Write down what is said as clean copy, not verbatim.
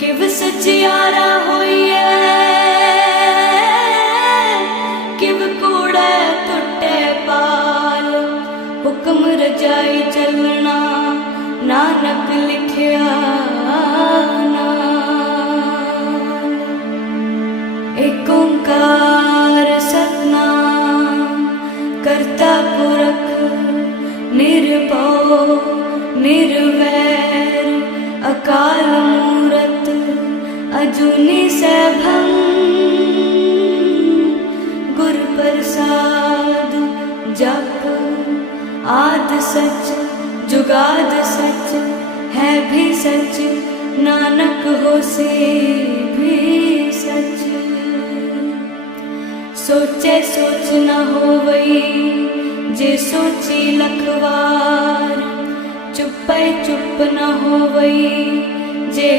किव सचियारा होइए किव कूड़े टुटे पाल हुक्म रजाई चलना नानक लिखिया एक ओंकार सतनाम करता पुरख निर्भव निर्वैर अकाल मूरत अजूनी सैभं गुर प्रसाद जप आद सच जुगाद सच है भी सच नानक होसी भी सच। सोचे सोच न होवई जे सोची लखवार चुप्पे चुप न होवई जे